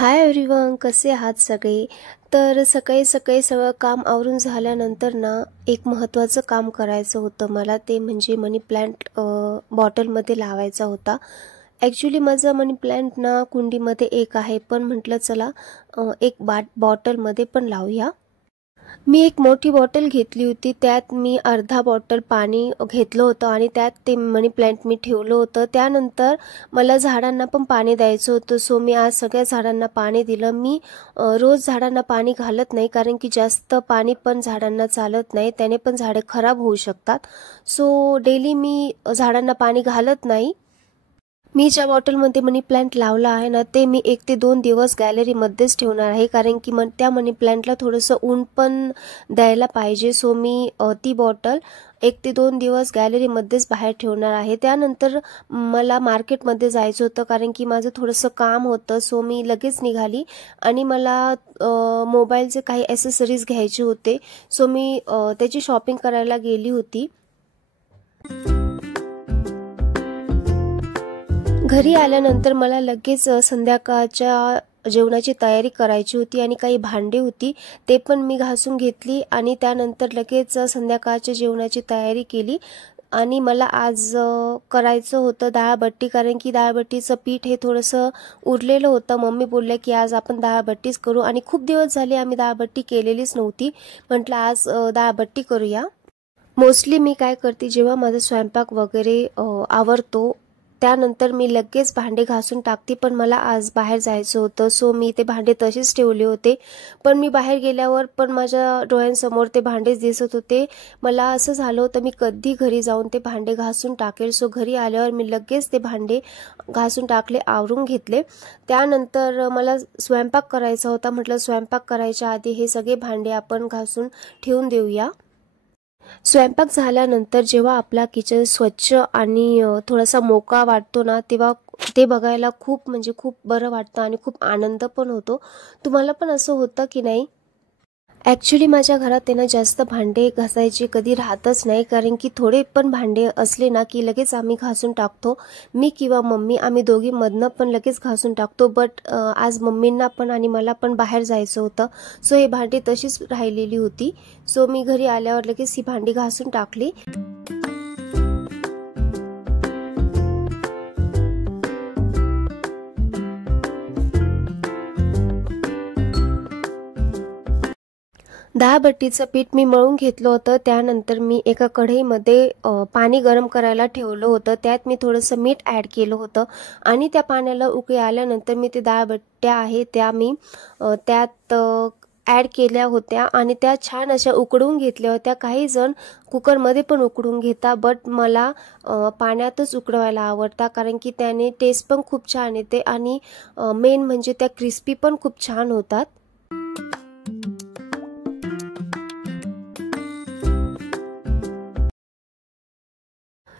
Hi everyone, कसे आहात सगळे? तर सकाळी सगळं काम आवरून झाल्यानंतर ना, एक महत्त्वाचं काम करायचं होतं मला. ते म्हणजे मनी प्लांट बॉटलमध्ये लावायचा होता. ॲक्च्युली माझं मनी प्लांट ना कुंडीमध्ये एक आहे, पण म्हटलं चला एक बॉटलमध्ये पण लावूया. मी एक मोठी बॉटल घेतली होती. त्यात मी अर्धा बॉटल पाणी घेतलं होतं आणि त्यात ते मनी प्लांट मी ठेवलं होतं. त्यानंतर मला झाडांना पण पाणी द्यायचं होतं. सो मी आज सगळ्या झाडांना पाणी दिलं. मी रोज झाडांना पाणी घालत नाही, कारण की जास्त पाणी पण झाडांना चालत नाही. त्याने पण झाडे खराब होऊ शकतात. सो डेली मी झाडांना पाणी घालत नाही. मी ज्या बॉटलमध्ये मनी प्लांट लावला आहे ना, ते मी 1 ते 2 दिवस गॅलरीमध्येच ठेवणार आहे, कारण की त्या मनी प्लांटला थोडंसं ऊन पण द्यायला पाहिजे. सो मी ती बॉटल 1 ते 2 दिवस गॅलरीमध्येच बाहेर ठेवणार आहे. त्यानंतर मला मार्केटमध्ये जायचं होतं, कारण की माझं थोडंसं काम होतं. सो मी लगेच निघाली आणि मला मोबाईलचे काही ॲक्सेसरीज घ्यायचे होते. सो मी त्याची शॉपिंग करायला गेली होती. घरी आल्यानंतर मला लगेच संध्याकाळच्या जेवणाची तयारी करायची होती आणि काही भांडी होती, ते पण मी घासून घेतली आणि त्यानंतर लगेच संध्याकाळच्या जेवणाची तयारी केली. आणि मला आज करायचं होतं डाळबट्टी, कारण की डाळबट्टीचं पीठ हे थोडंसं उरलेलं होतं. मम्मी बोलल्या की आज आपण डाळबट्टीच करू, आणि खूप दिवस झाले आम्ही डाळबट्टी केलेलीच नव्हती. म्हटलं आज डाळबट्टी करूया. मोस्टली मी काय करते, जेव्हा माझा स्वयंपाक वगैरे आवरतो त्यानंतर मी लगेच भांडे घासून टाकते. पण मला आज बाहेर जायचं होतं, सो मी ते भांडे तसेच ठेवले होते. पण मी बाहेर गेल्यावर पण माझ्या डोळ्यांसमोर ते भांडेच दिसत होते. मला असं झालं होतं मी कधी घरी जाऊन ते भांडे घासून टाकेल. सो घरी आल्यावर मी लगेच ते भांडे घासून टाकले, आवरून घेतले. त्यानंतर मला स्वयंपाक करायचा होता. म्हटलं स्वयंपाक करायच्या आधी हे सगळे भांडे आपण घासून ठेवून देऊया. स्वयंपाक झाल्यानंतर जेव्हा आपला किचन स्वच्छ आणि थोडासा मोकळा वाटतो ना, तेव्हा ते बघायला खूप म्हणजे खूप बरं वाटतं आणि खूप आनंद पण होतो. तुम्हाला पण असं होतं की नाही? ॲक्च्युली माझ्या घरात आहे ना, जास्त भांडे घासायचे कधी राहतच नाही, कारण की थोडे पण भांडे असले ना की लगेच आम्ही घासून टाकतो. मी किंवा मम्मी, आम्ही दोघींमधनं पण लगेच घासून टाकतो. बट आज मम्मींना पण आणि मला पण बाहेर जायचं होतं. सो हे भांडी तशीच राहिलेली होती. सो मी घरी आल्यावर लगेच ही भांडी घासून टाकली. डाळबट्टीचं पीठ मी मळून घेतलं होतं. त्यानंतर मी एका कढईमध्ये पाणी गरम करायला ठेवलं होतं. त्यात मी थोडंसं मीठ ॲड केलं होतं आणि त्या पाण्याला उकळी आल्यानंतर मी ते डाळबट्ट्या आहे त्या मी त्यात ॲड केल्या होत्या आणि त्या छान अशा उकडवून घेतल्या होत्या. काही जण कुकरमध्ये पण उकडून घेता, बट मला पाण्यातच उकडवायला आवडतं, कारण की त्याने टेस्ट पण खूप छान येते आणि मेन म्हणजे त्या क्रिस्पी पण खूप छान होतात.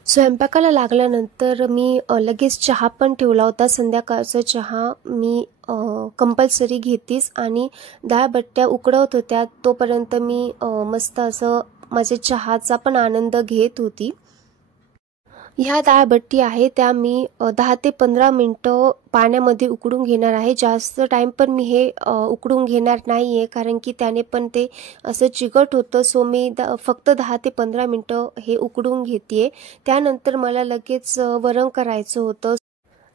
स्वयंपाकाला लागल्यानंतर मी लगेच चहा पण ठेवला होता. संध्याकाळचा चहा मी कंपल्सरी घेतीच आणि डाळबट्ट्या उकडवत होत्या तोपर्यंत मी मस्त असं माझ्या चहाचा पण आनंद घेत होती. ह्या डाळबट्टी आहे त्या मी 10 ते 15 मिनटं पाण्यामध्ये उकडून घेणार आहे. जास्त टाईम पण मी हे उकडून घेणार नाही आहे, कारण की त्याने पण ते असं चिकट होतं. सो मी फक्त 10 ते 15 मिनटं हे उकडून घेते. त्यानंतर मला लगेच वरण करायचं होतं.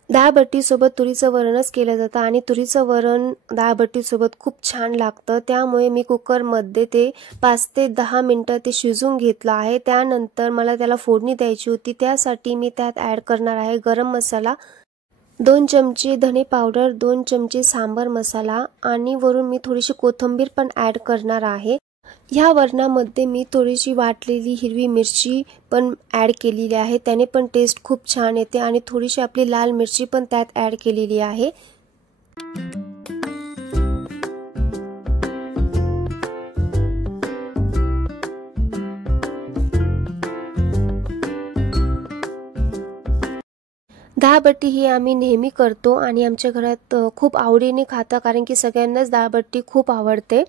डाळबट्टीसोबत तुरीचं वरणच केलं जातं आणि तुरीचं वरण डाळबट्टीसोबत खूप छान लागतं. त्यामुळे मी कुकरमध्ये ते 5 ते 10 मिनटं ते शिजवून घेतलं आहे. त्यानंतर मला त्याला फोडणी द्यायची होती. त्यासाठी मी त्यात ॲड करणार आहे गरम मसाला, 2 चमचे धने पावडर, 2 चमचे सांबर मसाला आणि वरून मी थोडीशी कोथिंबीर पण ॲड करणार आहे. ह्या वरणामध्ये मी थोडीशी वाटलेली हिरवी मिरची पण ॲड केलेली आहे. त्याने पण टेस्ट खूप छान येते आणि थोडीशी आपली लाल मिरची पण त्यात ॲड केलेली आहे. डाळबट्टी ही आम्ही नेहमी करतो आणि आमच्या घरात खूप आवडीने खाता, कारण की सगळ्यांनाच डाळबट्टी खूप आवडते.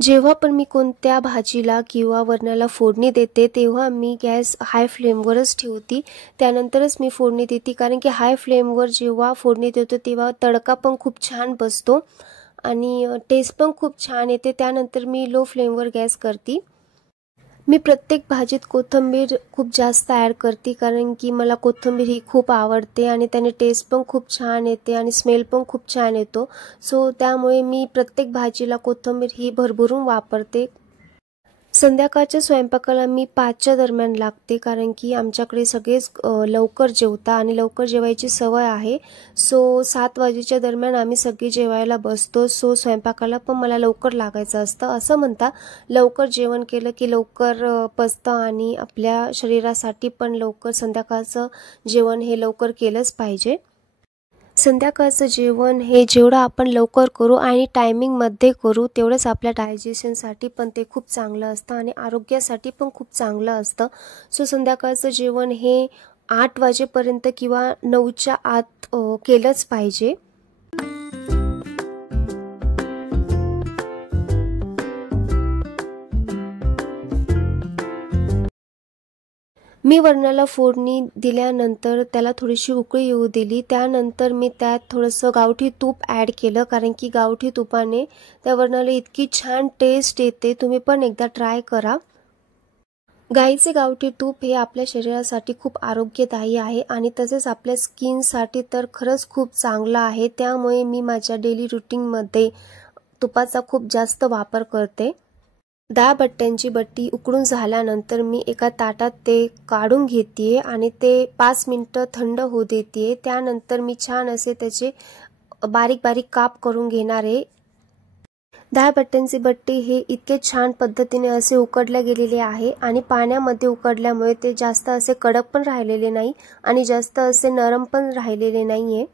जेव्हा पण मी कोणत्या भाजीला किंवा वरणाला फोडणी देते तेव्हा मी गॅस हाय फ्लेमवरच ठेवते. त्यानंतरच मी फोडणी देते, कारण की हाय फ्लेमवर जेव्हा फोडणी देतो तेव्हा तडका पण खूप छान बसतो आणि टेस्ट पण खूप छान येते. त्यानंतर मी लो फ्लेमवर गॅस करते. मी प्रत्येक भाजीत कोथिंबीर खूप जास्त ॲड करते, कारण की मला कोथिंबीर ही खूप आवडते आणि त्याने टेस्ट पण खूप छान येते आणि स्मेल पण खूप छान येतो. सो त्यामुळे मी प्रत्येक भाजीला कोथिंबीर ही भरभरून वापरते. संध्याकाळच्या स्वयंपाकाला मी 5च्या दरम्यान लागते, कारण की आमच्याकडे सगळेच लवकर जेवता आणि लवकर जेवायची सवय आहे. सो 7 वाजेच्या दरम्यान आम्ही सगळी जेवायला बसतो. सो स्वयंपाकाला पण मला लवकर लागायचं असतं. असं म्हणता लवकर जेवण केलं की लवकर पचतं आणि आपल्या शरीरासाठी पण लवकर संध्याकाळचं जेवण हे लवकर केलंच पाहिजे. संध्याकाळचं जेवण हे जेवढं आपण लवकर करू आणि टायमिंगमध्ये करू तेवढंच आपल्या डायजेशनसाठी पण ते खूप चांगलं असतं आणि आरोग्यासाठी पण खूप चांगलं असतं. सो संध्याकाळचं जेवण हे 8 वाजेपर्यंत किंवा 9च्या आत केलंच पाहिजे. मी वरणाला फोडणी दिल्यानंतर त्याला थोडीशी उकळी येऊ दिली. त्यानंतर मी त्यात थोडंसं गावठी तूप ॲड केलं, कारण की गावठी तुपाने त्या वरणाला इतकी छान टेस्ट येते. तुम्ही पण एकदा ट्राय करा. गाईचे गावठी तूप हे आपल्या शरीरासाठी खूप आरोग्यदायी आहे आणि तसेच आपल्या स्किनसाठी तर खरंच खूप चांगलं आहे. त्यामुळे मी माझ्या डेली रुटीनमध्ये तुपाचा खूप जास्त वापर करते. डाळ बट्ट्यांची बट्टी उकडून झाल्यानंतर मी एका ताटात ते काढून घेते आणि ते 5 मिनिटं थंड होऊ देते. त्यानंतर मी छान असे त्याचे बारीक बारीक काप करून घेणार आहे. डाळ बट्ट्यांची बट्टी हे इतके छान पद्धतीने असे उकडले गेलेले आहे आणि पाण्यामध्ये उकडल्यामुळे ते जास्त असे कडक पण राहिलेले नाही आणि जास्त असे नरम पण राहिलेले नाहीये.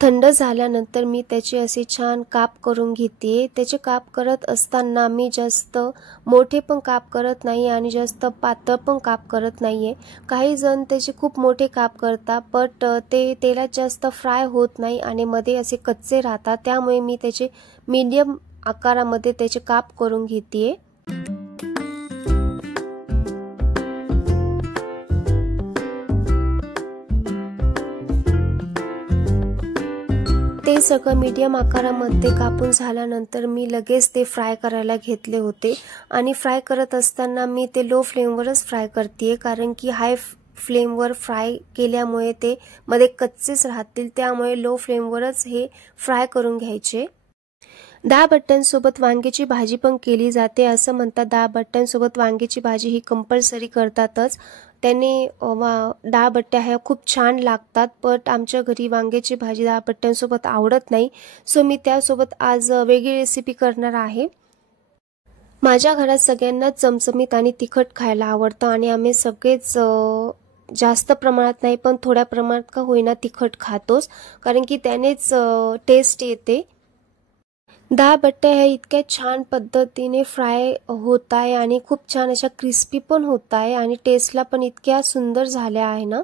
थंड झाल्यानंतर मी त्याचे असे छान काप करून घेते. त्याचे काप करत असताना मी जास्त मोठे पण काप करत नाही आणि जास्त पातळ पण काप करत नाहीये. काही जण त्याचे खूप मोठे काप करतात, बट ते तेलात जास्त फ्राय होत नाही आणि मध्ये असे कच्चे राहतात. त्यामुळे मी त्याचे मीडियम आकारामध्ये त्याचे काप करून घेते. ते सगळं मीडियम आकारामध्ये कापून झाल्यानंतर मी लगेच ते फ्राय करायला घेतले होते आणि फ्राय करत असताना मी ते लो फ्लेमवरच फ्राय करते, कारण की हाय फ्लेमवर फ्राय केल्यामुळे ते मध्ये कच्चेच राहतील. त्यामुळे लो फ्लेमवरच हे फ्राय करून घ्यायचे. डाळ बट्ट्यांसोबत वांग्याची भाजी पण केली जाते. असं म्हणतात डाळ बट्ट्यांसोबत वांग्याची भाजी ही कंपल्सरी करतातच. त्याने डाळ बट्ट्या ह्या खूप छान लागतात, बट आमच्या घरी वांग्याची भाजी डाळ बट्ट्यांसोबत आवडत नाही. सो मी त्यासोबत आज वेगळी रेसिपी करणार आहे. माझ्या घरात सगळ्यांना चमचमीत आणि तिखट खायला आवडतं आणि आम्ही सगळेच जास्त प्रमाणात नाही पण थोड्या प्रमाणात का होईना तिखट खातोच, कारण की त्यानेच टेस्ट येते. डाळ बट्ट्या ह्या इतक्या छान पद्धतीने फ्राय होत आहे आणि खूप छान अशा क्रिस्पी पण होत आहे आणि टेस्टला पण इतक्या सुंदर झाल्या आहे ना.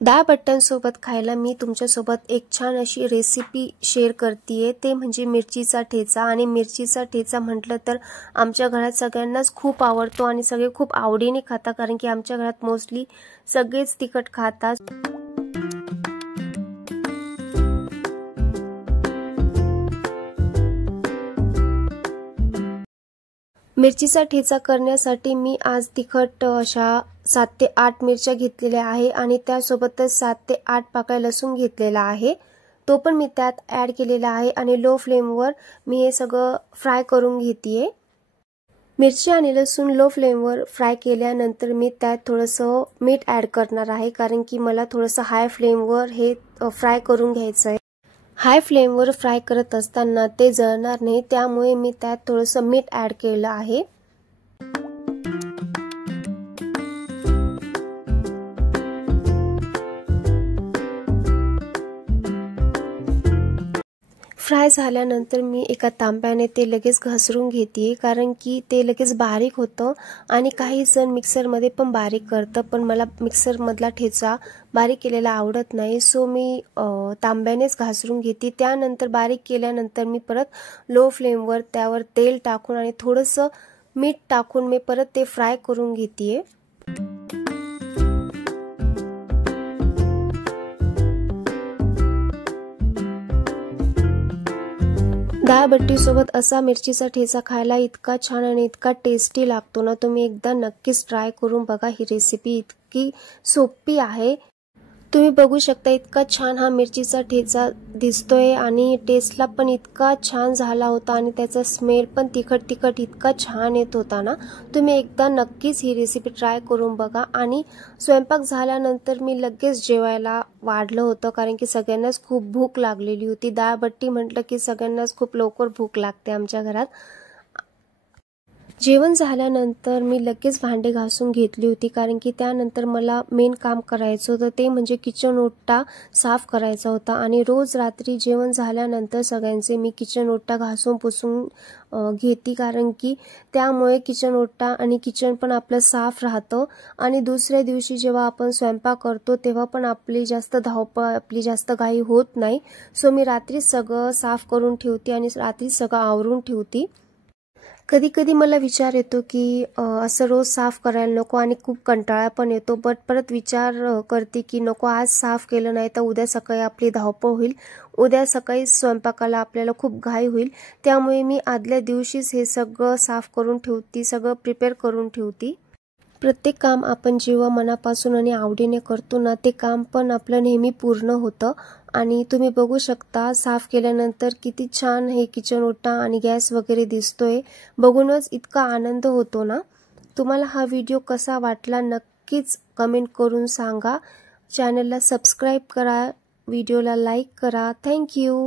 डाळ बट्ट्यांसोबत खायला मी तुमच्यासोबत एक छान अशी रेसिपी शेअर करते, ते म्हणजे मिरचीचा ठेचा. आणि मिरचीचा ठेचा म्हटलं तर आमच्या घरात सगळ्यांनाच खूप आवडतो आणि सगळे खूप आवडीने खातात, कारण की आमच्या घरात मोस्टली सगळेच तिखट खातात. मिरचीचा ठेचा करण्यासाठी मी आज तिखट अशा 7 ते 8 मिरच्या घेतलेल्या आहे आणि त्यासोबतच 7 ते 8 पाकळ्या लसूण घेतलेला आहे. तो पण मी त्यात ॲड केलेला आहे आणि लो फ्लेमवर मी हे सगळं फ्राय करून घेते. मिरची आणि लसूण लो फ्लेमवर फ्राय केल्यानंतर मी त्यात थोडंसं मीठ ॲड करणार आहे, कारण की मला थोडंसं हाय फ्लेमवर हे फ्राय करून घ्यायचं आहे. हाय फ्लेमवर फ्राय करत असताना ते जळणार नाही, त्यामुळे मी त्यात थोडंसं मीठ ॲड केलं आहे. फ्राय झाल्यानंतर मी एका तांब्याने ते लगेच घसरून घेते, कारण की ते लगेच बारीक होतं आणि काही जण मिक्सरमध्ये पण बारीक करतं, पण मला मिक्सरमधला ठेचा बारीक केलेला आवडत नाही. सो मी तांब्यानेच घासरून घेते. त्यानंतर बारीक केल्यानंतर मी परत लो फ्लेमवर त्यावर तेल टाकून आणि थोडंसं मीठ टाकून मी परत ते फ्राय करून घेते. डाळ सोबत असा मिरचीचा ठेचा खायला इतका छान आणि इतका टेस्टी लागतो ना, तुम्ही एकदा नक्कीच ट्राय करून बघा. ही रेसिपी इतकी सोपी आहे. तुम्ही बघू शकता इतका छान हा मिरचीचा ठेचा दिसतोय आणि टेस्टला पण इतका छान झाला होता आणि त्याचा स्मेल पण तिखट इतका छान येत होता ना. तुम्ही एकदा नक्कीच ही रेसिपी ट्राय करून बघा. आणि स्वयंपाक झाल्यानंतर मी लगेच जेवायला वाढलं होतं, कारण की सगळ्यांनाच खूप भूक लागलेली होती. डाळबट्टी म्हटलं की सगळ्यांनाच खूप लवकर भूक लागते आमच्या घरात. जेवण झाल्यानंतर मी लगेच भांडे घासून घेतली होती, कारण की त्यानंतर मला मेन काम करायचं होतं, ते म्हणजे किचन ओटा साफ करायचा होता. आणि रोज रात्री जेवण झाल्यानंतर सगळ्यांचे मी किचन ओटा घासून पुसून घेते, कारण की त्यामुळे किचन ओटा आणि किचन पण आपलं साफ राहतं आणि दुसऱ्या दिवशी जेव्हा आपण स्वयंपाक करतो तेव्हा पण आपली जास्त धावपळ, आपली जास्त घाई होत नाही. सो मी रात्री सगळं साफ करून ठेवते आणि रात्री सगळं आवरून ठेवते. कधी कधी मला विचार येतो की असं रोज साफ करायला नको आणि खूप कंटाळा पण येतो, बट परत विचार करते की नको, आज साफ केलं नाही तर उद्या सकाळी आपली धावपळ होईल, उद्या सकाळी स्वयंपाकाला आपल्याला खूप घाई होईल. त्यामुळे मी आदल्या दिवशीच हे सगळं साफ करून ठेवते, सगळं प्रिपेअर करून ठेवते. प्रत्येक काम आपण जेव्हा मनापासून आणि आवडीने करतो ना, ते काम पण आपलं नेहमी पूर्ण होतं. आणि तुम्ही बघू शकता साफ केल्यानंतर किती छान हे किचन ओटा आणि गॅस वगैरे दिसतोय. बघूनच इतका आनंद होतो ना. तुम्हाला हा व्हिडिओ कसा वाटला नक्कीच कमेंट करून सांगा. चॅनलला सबस्क्राईब करा, व्हिडिओला लाईक करा. थँक्यू.